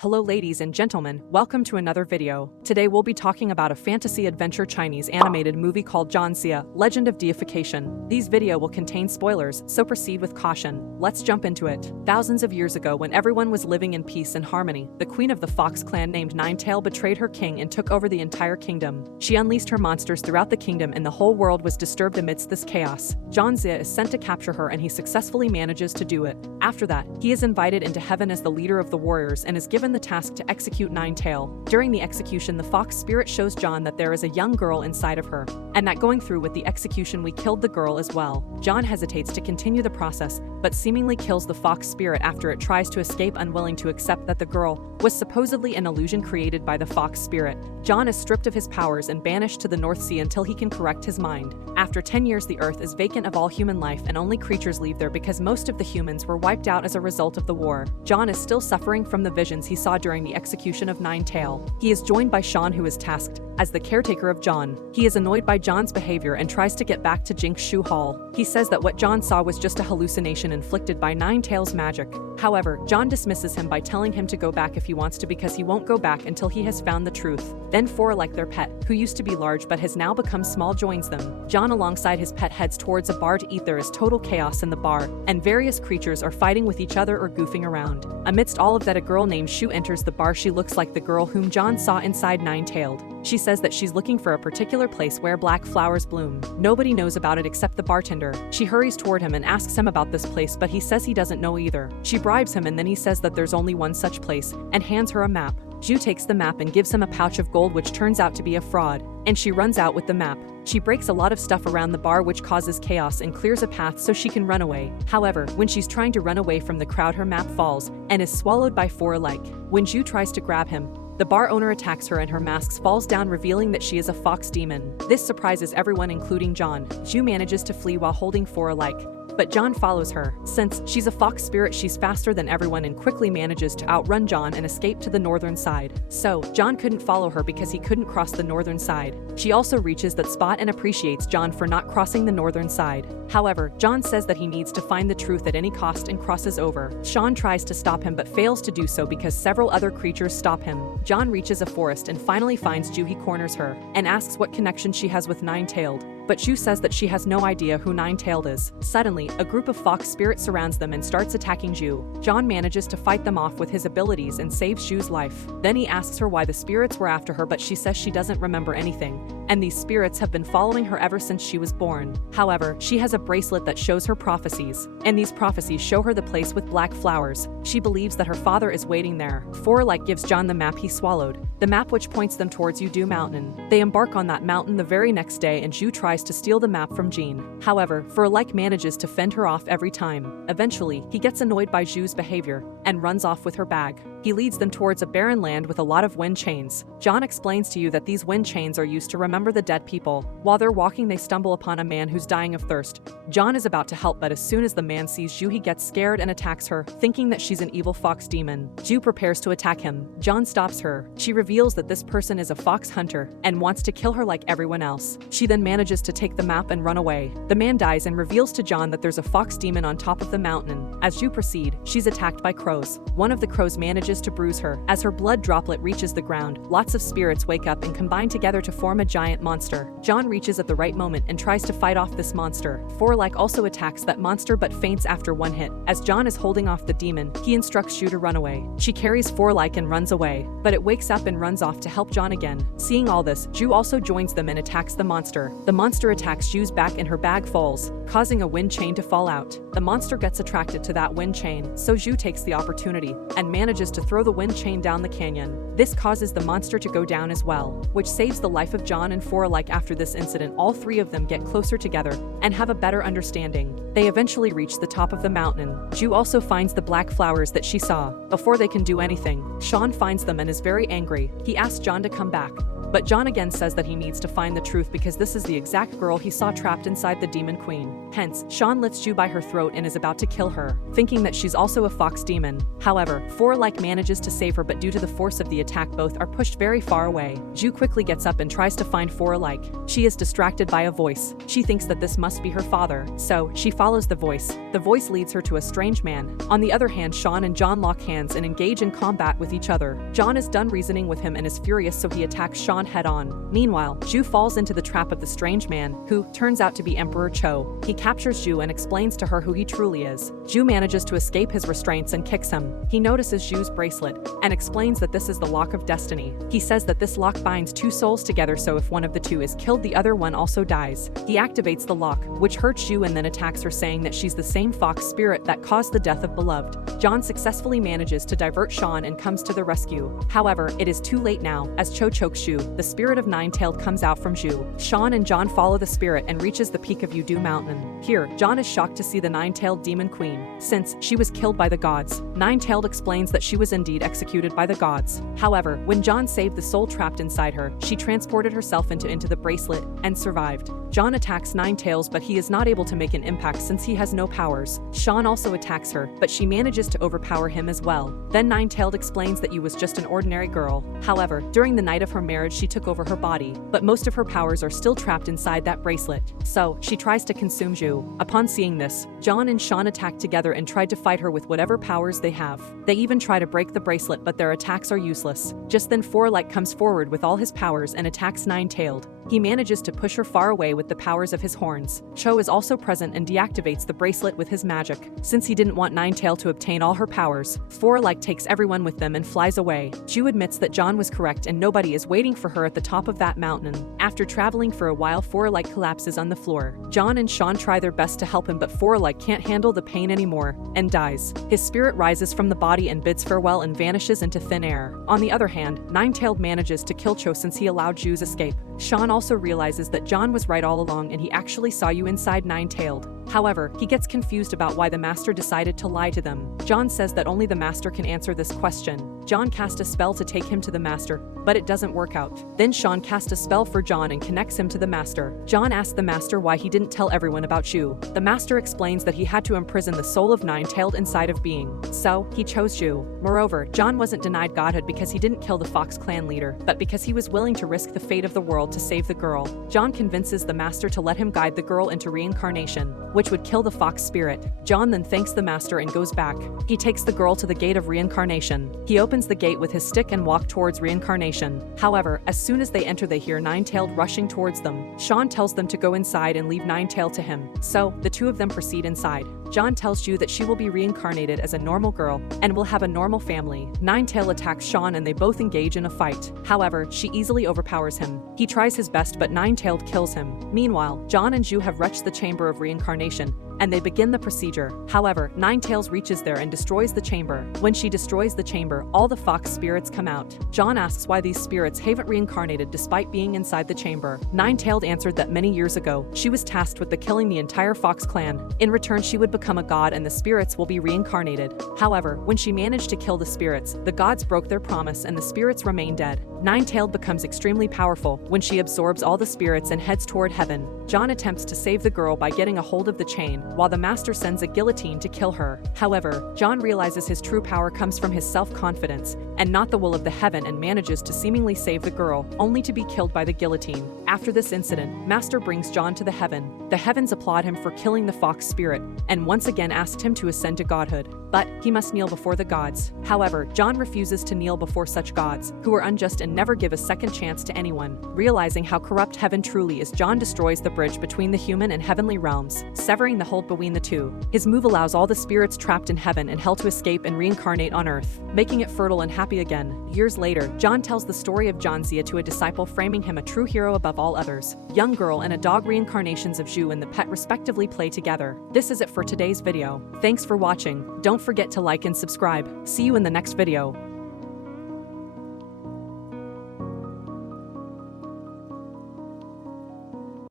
Hello ladies and gentlemen, welcome to another video. Today we'll be talking about a fantasy adventure Chinese animated movie called Jiang, Legend of Deification. These video will contain spoilers, so proceed with caution. Let's jump into it. Thousands of years ago, when everyone was living in peace and harmony, the queen of the fox clan named Ninetail betrayed her king and took over the entire kingdom. She unleashed her monsters throughout the kingdom and the whole world was disturbed amidst this chaos. Ziya is sent to capture her and he successfully manages to do it. After that, he is invited into heaven as the leader of the warriors and is given the task to execute Ninetail. During the execution, the fox spirit shows Jiang that there is a young girl inside of her, and that going through with the execution we killed the girl as well. Jiang hesitates to continue the process, but seemingly kills the fox spirit after it tries to escape, unwilling to accept that the girl was supposedly an illusion created by the fox spirit. Jiang is stripped of his powers and banished to the North Sea until he can correct his mind. After 10 years, the earth is vacant of all human life and only creatures leave there because most of the humans were wiped out as a result of the war. Jiang is still suffering from the visions he saw during the execution of Ninetail. He is joined by Shan, who is tasked as the caretaker of Jiang. He is annoyed by Jiang's behavior and tries to get back to Jingshu Hall. He says that what Jiang saw was just a hallucination inflicted by Ninetail's magic. However, Jiang dismisses him by telling him to go back if he wants to, because he won't go back until he has found the truth. Then Four, like their pet, who used to be large but has now become small, joins them. Jiang alongside his pet heads towards a bar to eat. There is total chaos in the bar, and various creatures are fighting with each other or goofing around. Amidst all of that, a girl named Shu enters the bar. She looks like the girl whom Jiang saw inside Ninetailed. She says that she's looking for a particular place where black flowers bloom. Nobody knows about it except the bartender. She hurries toward him and asks him about this place, but he says he doesn't know either. She bribes him and then he says that there's only one such place and hands her a map. Zhu takes the map and gives him a pouch of gold, which turns out to be a fraud, and she runs out with the map. She breaks a lot of stuff around the bar, which causes chaos and clears a path so she can run away. However, when she's trying to run away from the crowd, her map falls and is swallowed by Four. When Zhu tries to grab him, the bar owner attacks her and her mask falls down, revealing that she is a fox demon. This surprises everyone, including Jiang. Zhu manages to flee while holding Four, but Jiang follows her. Since she's a fox spirit, she's faster than everyone and quickly manages to outrun Jiang and escape to the northern side. So, Jiang couldn't follow her because he couldn't cross the northern side. She also reaches that spot and appreciates Jiang for not crossing the northern side. However, Jiang says that he needs to find the truth at any cost and crosses over. Shan tries to stop him but fails to do so because several other creatures stop him. Jiang reaches a forest and finally finds Zhu. He corners her and asks what connection she has with Ninetailed, but Zhu says that she has no idea who Ninetailed is. Suddenly, a group of fox spirits surrounds them and starts attacking Zhu. Jiang manages to fight them off with his abilities and saves Zhu's life. Then he asks her why the spirits were after her, but she says she doesn't remember anything, and these spirits have been following her ever since she was born. However, she has a bracelet that shows her prophecies, and these prophecies show her the place with black flowers. She believes that her father is waiting there. Four gives Jiang the map he swallowed, the map which points them towards Yudu Mountain. They embark on that mountain the very next day, and Zhu tries to steal the map from Jiang. However, Four manages to fend her off every time. Eventually, he gets annoyed by Zhu's behavior and runs off with her bag. He leads them towards a barren land with a lot of wind chains. Jiang explains to you that these wind chains are used to remember the dead people. While they're walking, they stumble upon a man who's dying of thirst. Jiang is about to help, but as soon as the man sees Zhu, he gets scared and attacks her, thinking that she's an evil fox demon. Zhu prepares to attack him. Jiang stops her. She reveals that this person is a fox hunter and wants to kill her like everyone else. She then manages to take the map and run away. The man dies and reveals to Jiang that there's a fox demon on top of the mountain. As Zhu proceeds, she's attacked by crows. One of the crows manages to bruise her. As her blood droplet reaches the ground, lots of spirits wake up and combine together to form a giant monster. Jiang reaches at the right moment and tries to fight off this monster. Four also attacks that monster but faints after one hit. As Jiang is holding off the demon, he instructs Zhu to run away. She carries Four and runs away, but it wakes up and runs off to help Jiang again. Seeing all this, Zhu also joins them and attacks the monster. The monster attacks Zhu's back and her bag falls, causing a wind chain to fall out. The monster gets attracted to that wind chain, so Zhu takes the opportunity and manages to throw the wind chain down the canyon. This causes the monster to go down as well, which saves the life of Jiang and Four. After this incident, all three of them get closer together and have a better understanding. They eventually reach the top of the mountain. Zhu also finds the black flowers that she saw. Before they can do anything, Shan finds them and is very angry. He asks Jiang to come back, But Jiang again says that he needs to find the truth because this is the exact girl he saw trapped inside the demon queen. Hence, Sean lifts Ju by her throat and is about to kill her, thinking that she's also a fox demon. However, Four-like manages to save her, but due to the force of the attack both are pushed very far away. Ju quickly gets up and tries to find Four-like. She is distracted by a voice. She thinks that this must be her father, so she follows the voice. The voice leads her to a strange man. On the other hand, Sean and Jiang lock hands and engage in combat with each other. Jiang is done reasoning with him and is furious, so he attacks Sean head-on. Meanwhile, Ju falls into the trap of the strange man, who turns out to be Emperor Cho. He captures Ju and explains to her who he truly is. Ju manages to escape his restraints and kicks him. He notices Ju's bracelet and explains that this is the lock of destiny. He says that this lock binds two souls together, so if one of the two is killed, the other one also dies. He activates the lock, which hurts Ju and then attacks her, saying that she's the same fox spirit that caused the death of Beloved. Jiang successfully manages to divert Sean and comes to the rescue. However, it is too late now, as Cho chokes Ju. The spirit of Nine-Tailed comes out from Ju. Sean and Jiang follow the spirit and reaches the peak of Yudu Mountain. Here, Jiang is shocked to see the Nine-Tailed demon queen, since she was killed by the gods. Nine-Tailed explains that she was indeed executed by the gods. However, when Jiang saved the soul trapped inside her, she transported herself into the bracelet and survived. Jiang attacks Nine-Tails, but he is not able to make an impact since he has no powers. Sean also attacks her, but she manages to overpower him as well. Then Nine-Tailed explains that Yu was just an ordinary girl. However, during the night of her marriage she took over her body, but most of her powers are still trapped inside that bracelet. So, she tries to consume Ju. Upon seeing this, Jiang and Sean attack together and tried to fight her with whatever powers they have. They even try to break the bracelet, but their attacks are useless. Just then Four-like comes forward with all his powers and attacks Nine-Tailed. He manages to push her far away with the powers of his horns. Cho is also present and deactivates the bracelet with his magic. Since he didn't want Nine-Tailed to obtain all her powers, Four-like takes everyone with them and flies away. Ju admits that Jiang was correct and nobody is waiting for her at the top of that mountain. After traveling for a while, Four-like collapses on the floor. Jiang and Sean try their best to help him, but Four-like can't handle the pain anymore and dies. His spirit rises from the body and bids farewell and vanishes into thin air. On the other hand, Nine-Tailed manages to kill Cho since he allowed Ju's escape. Sean also realizes that Jiang was right all along and he actually saw Yu inside Nine-Tailed. However, he gets confused about why the master decided to lie to them. Jiang says that only the master can answer this question. Jiang cast a spell to take him to the master, but it doesn't work out. Then Sean casts a spell for Jiang and connects him to the master. Jiang asks the master why he didn't tell everyone about Ju. The master explains that he had to imprison the soul of Nine-Tailed inside of being, so he chose Ju. Moreover, Jiang wasn't denied godhood because he didn't kill the Fox clan leader, but because he was willing to risk the fate of the world to save the girl. Jiang convinces the master to let him guide the girl into reincarnation, which would kill the fox spirit. Jiang then thanks the master and goes back. He takes the girl to the gate of reincarnation. He opens the gate with his stick and walks towards reincarnation. However, as soon as they enter, they hear Nine-Tailed rushing towards them. Sean tells them to go inside and leave Nine-Tailed to him. So, the two of them proceed inside. Jiang tells Ju that she will be reincarnated as a normal girl and will have a normal family. Nine-Tailed attacks Sean and they both engage in a fight. However, she easily overpowers him. He tries his best, but Nine-Tailed kills him. Meanwhile, Jiang and Ju have reached the chamber of reincarnation and they begin the procedure. However, Nine-Tails reaches there and destroys the chamber. When she destroys the chamber, all the fox spirits come out. Jiang asks why these spirits haven't reincarnated despite being inside the chamber. Nine-Tailed answered that many years ago, she was tasked with killing the entire fox clan. In return, she would become a god and the spirits will be reincarnated. However, when she managed to kill the spirits, the gods broke their promise and the spirits remain dead. Nine-Tailed becomes extremely powerful when she absorbs all the spirits and heads toward heaven. Jiang attempts to save the girl by getting a hold of the chain, while the master sends a guillotine to kill her. However, Jiang realizes his true power comes from his self-confidence and not the will of the heaven and manages to seemingly save the girl, only to be killed by the guillotine. After this incident, Master brings Jiang to the heaven. The heavens applaud him for killing the fox spirit and once again asked him to ascend to godhood. But he must kneel before the gods. However, Jiang refuses to kneel before such gods, who are unjust and never give a second chance to anyone. Realizing how corrupt heaven truly is, Jiang destroys the bridge between the human and heavenly realms, severing the hold between the two. His move allows all the spirits trapped in heaven and hell to escape and reincarnate on earth, making it fertile and happy again. Years later, Jiang tells the story of Ziya to a disciple, framing him a true hero above all others. Young girl and a dog reincarnations of Zhu and the pet respectively play together. This is it for today's video. Thanks for watching. Don't forget to like and subscribe. See you in the next video.